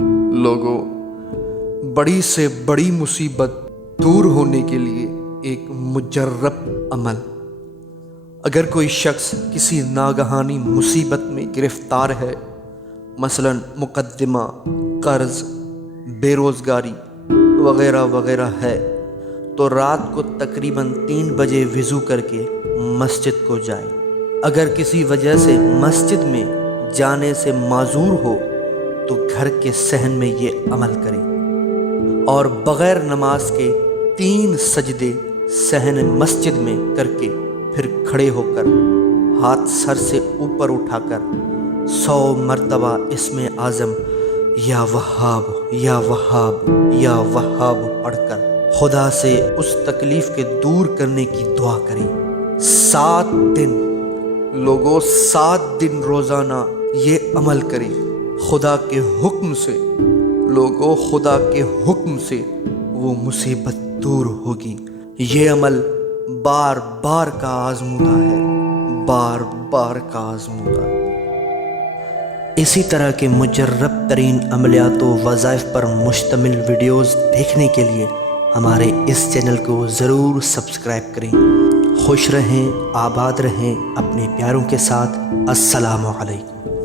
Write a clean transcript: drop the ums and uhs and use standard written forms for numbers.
لوگوں، بڑی سے بڑی مصیبت دور ہونے کے لیے ایک مجرب عمل۔ اگر کوئی شخص کسی ناگہانی مصیبت میں گرفتار ہے، مثلا مقدمہ، قرض، بے روزگاری وغیرہ وغیرہ ہے، تو رات کو تقریباً 3 بجے وضو کر کے مسجد کو جائے۔ اگر کسی وجہ سے مسجد میں جانے سے معذور ہو تو گھر کے صحن میں یہ عمل کرے اور بغیر نماز کے 3 سجدے صحن مسجد میں کر کے پھر کھڑے ہو کر ہاتھ سر سے اوپر اٹھا کر 100 مرتبہ اسم اعظم یا وہاب یا وہاب یا وہاب پڑھ کر خدا سے اس تکلیف کے دور کرنے کی دعا کریں۔ 7 دن لوگوں، 7 دن روزانہ یہ عمل کریں۔ خدا کے حکم سے لوگوں، خدا کے حکم سے وہ مصیبت دور ہوگی۔ یہ عمل بار بار کا آزمودہ ہے، بار بار کا آزمودہ۔ اسی طرح کے مجرب ترین عملیات و وظائف پر مشتمل ویڈیوز دیکھنے کے لیے ہمارے اس چینل کو ضرور سبسکرائب کریں۔ خوش رہیں، آباد رہیں اپنے پیاروں کے ساتھ۔ السلام علیکم۔